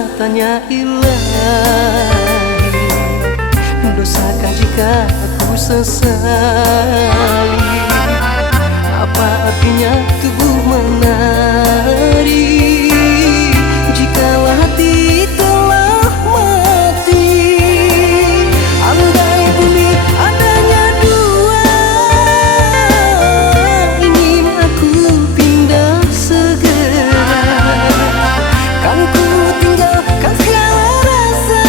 suratannya Ilahi, dosakan jika aku sesali. Apa artinya tubuh menari jikalau hati telah mati? Andai bumi adanya dua, ingin aku pindah segera. Kan ku tinggalkan segala rasa,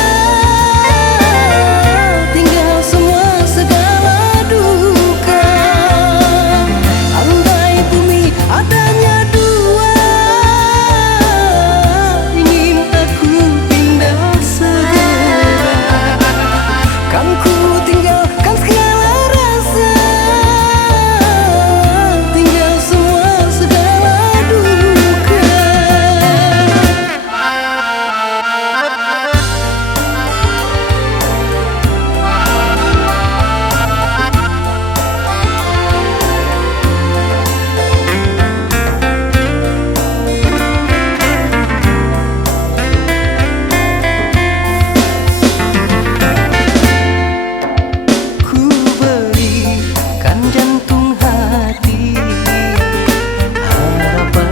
tinggal semua segala duka. Andai bumi adanya dua, ingin aku pindah segera. Kan ku tinggalkan segala rasa, tinggal semua segala duka. Ku berikan jantung hati, harapan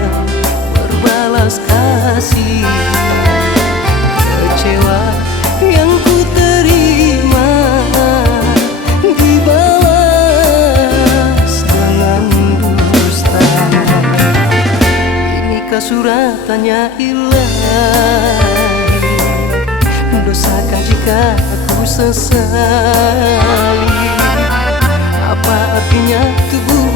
berbalas kasih. Kecewa yang ku terima dibalas dengan dusta. Inikah suratannya Ilahi, dosakan jika aku sesali. Apa artinya tubuh